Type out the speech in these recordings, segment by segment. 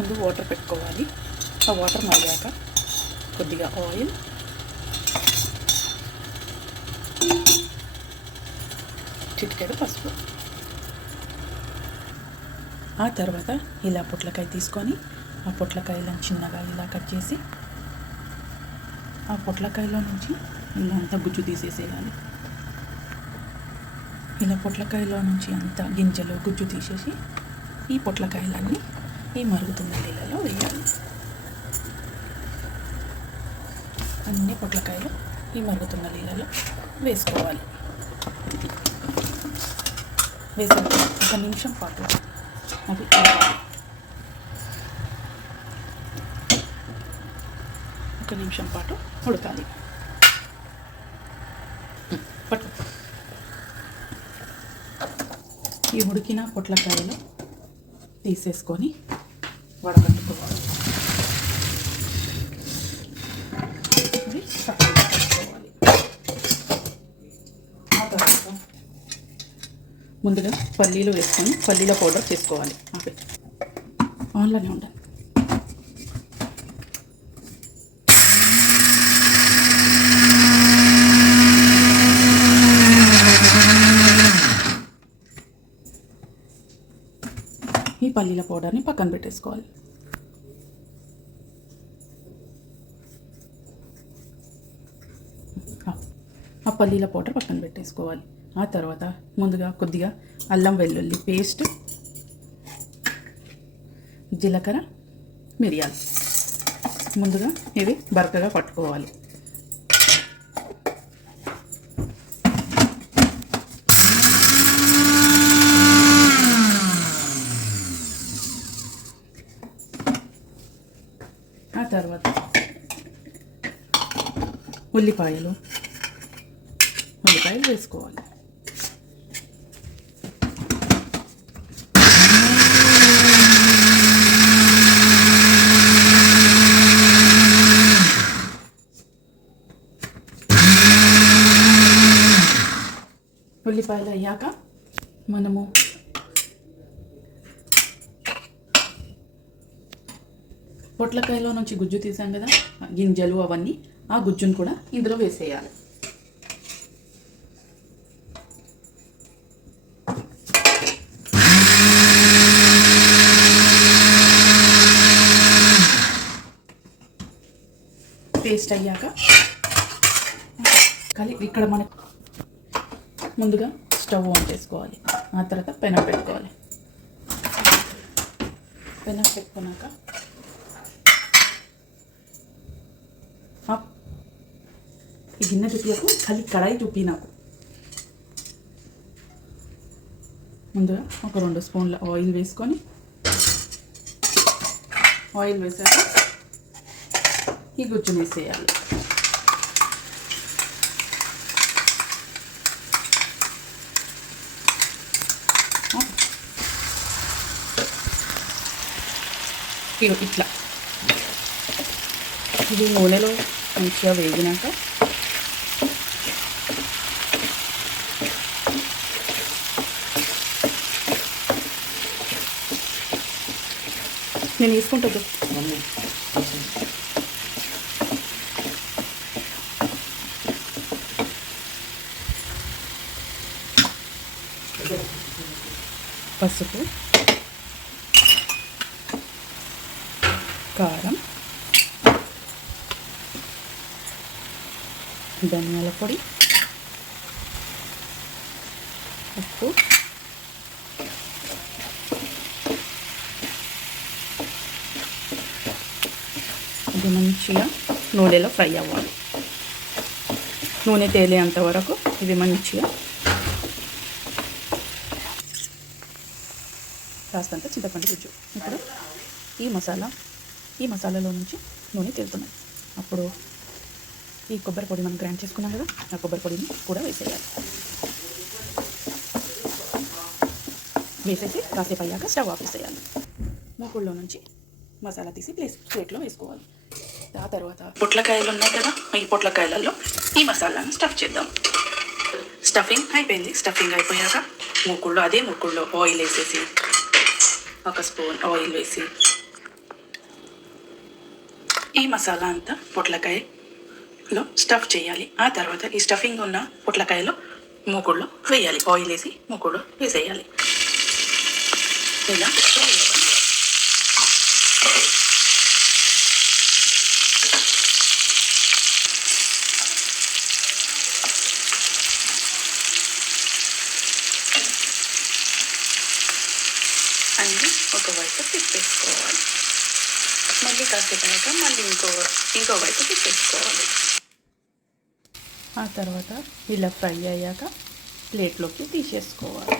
ముందు వాటర్ పెట్టుకోవాలి. ఆ వాటర్ మరిగాక కొద్దిగా ఆయిల్. చిటికెడు పసుపు. ఆ తర్వాత ఇలా పొట్లకాయ తీసుకొని ఆ పొట్లకాయలను చిన్నగా ఇలా కట్ చేసి ఆ పొట్లకాయలో నుంచి ఇలా అంతా గుజ్జు తీసేసేయాలి. ఇలా పొట్లకాయలో నుంచి అంత గింజలు గుజ్జు తీసేసి ఈ పొట్లకాయలన్నీ ఈ మరుగుతున్న నీళ్ళలో వేయాలి. అన్ని పొట్లకాయలు ఈ మరుగుతున్న నీళ్ళలో వేసుకోవాలి. వేసిన ఒక నిమిషం పాటు. అవి ఒక నిమిషం పాటు ఉడకాలి. పట్టు. ఈ ఉడికిన పొట్లకాయలు తీసేసుకొని వడగట్టుకోవాలి ఇది పక్కన పెట్టుకోవాలి ఆ తర్వాత ముందుగా పల్లీలు వేసుకొని పల్లీల పౌడర్ చేసుకోవాలి. ఆన్లోనే ఉండాలి. ఈ పల్లీల పౌడర్ని పక్కన పెట్టేసుకోవాలి. ఆ, పల్లీల పౌడర్ పక్కన పెట్టేసుకోవాలి. ఆ తర్వాత ముందుగా కొద్దిగా అల్లం వెల్లుల్లి పేస్ట్ జీలకర్ర మిరియాలు. ముందుగా ఇవి బరకగా పట్టుకోవాలి. ఆ తర్వాత ఉల్లిపాయలు. ఉల్లిపాయలు వేసుకోవాలి. ఉల్లిపాయలు అయ్యాక మనము పొట్లకాయలో నుంచి గుజ్జు తీసాం కదా గింజలు అవన్నీ ఆ గుజ్జును కూడా ఇందులో వేసేయాలి. పేస్ట్ అయ్యాక కలి ఇక్కడ మనకు ముందుగా స్టవ్ ఆన్ చేసుకోవాలి. ఆ తర్వాత పెనం పెట్టుకోవాలి. పెనం పెట్టుకున్నాక ఈ గిన్నె చూపించకు ఖాళీ కడాయి చూపి నాకు. ముందుగా ఒక రెండు స్పూన్ల ఆయిల్ వేసుకొని ఆయిల్ వేసాక ఈ గుజ్జును వేసేయాలి ఇట్లా. ఇది నూనెలో మంచిగా వేగినాక నేను తీసుకుంటుంది పసుపు కారం ధనియాల పొడి ఉప్పు ఇది మంచిగా నూనెలో ఫ్రై అవ్వాలి. నూనె తేలేంత వరకు ఇది మంచిగా కాస్తంత చింతపండు గుజ్జు ఇప్పుడు ఈ మసాలా ఈ మసాలాలో నుంచి నూనె తేలుతున్నాయి. అప్పుడు ఈ కొబ్బరి పొడి మనం గ్రైండ్ చేసుకున్నాం కదా ఆ కొబ్బరి పొడిని కూడా వేసేయాలి. వేసేసి కాసేపు అయ్యాక స్టవ్ ఆఫ్ చేసేయాలి. మూకుల్లో నుంచి మసాలా తీసి ప్లేస్ ప్లేట్లో వేసుకోవాలి. ఆ తర్వాత పొట్లకాయలు ఉన్నాయి కదా ఈ పొట్లకాయలలో ఈ మసాలాను స్టఫ్ చేద్దాం. స్టఫింగ్ అయిపోయింది. స్టఫింగ్ అయిపోయాక మూకుళ్ళు అదే మూకుళ్ళు ఆయిల్ వేసేసి ఒక స్పూన్ ఆయిల్ వేసి ఈ మసాలా అంతా పొట్లకాయలో స్టఫ్ చేయాలి. ఆ తర్వాత ఈ స్టఫింగ్ ఉన్న పొట్లకాయలో మూకుళ్ళు వేయాలి. ఆయిల్ వేసి మూకుడు వేసేయాలి. ఇలా అన్నీ ఒకవైపు తిప్పేసుకోవాలి. మళ్ళీ కాసేపు మళ్ళీ ఇంకో ఇంకో వైపు తిప్పేసుకోవాలి. ఆ తర్వాత ఇలా ఫ్రై అయ్యాక ప్లేట్లోకి తీసేసుకోవాలి.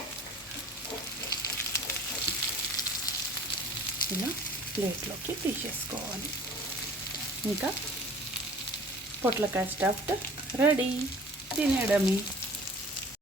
ఇలా ప్లేట్లోకి తీసేసుకోవాలి ఇంకా పొట్లకాయ స్టఫ్డ్ రెడీ. తినేయడమే